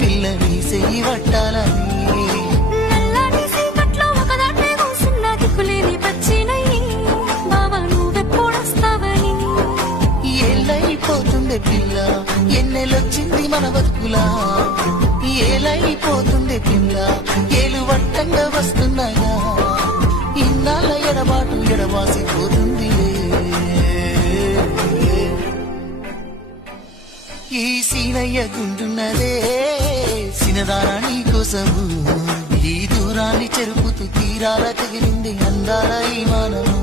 పిల్లని చెయ్యి పట్టాలని నల్లని సీకట్లో ఒకదాన్నే కూసున్న దిక్కులేని పచ్చినయ్యి బావా నువ్వెప్పుడొస్తావని ఏళ్ళైపోతుండే పిల్ల ఎన్నెలొచ్చింది మన బతుకులా ఏలైపోతుండే పిల్ల ఏలు వట్టంగా వస్తున్నాయా ఇన్నాళ్ళ ఎడబాటు ఎడవాసిపోతుంది ఈ సీనయ్య గుంటున్నదే సినదారా నీ కోసము ఈ దూరాన్ని చెరుపుతూ తీరాల తగిలింది అందాల ఈ మానము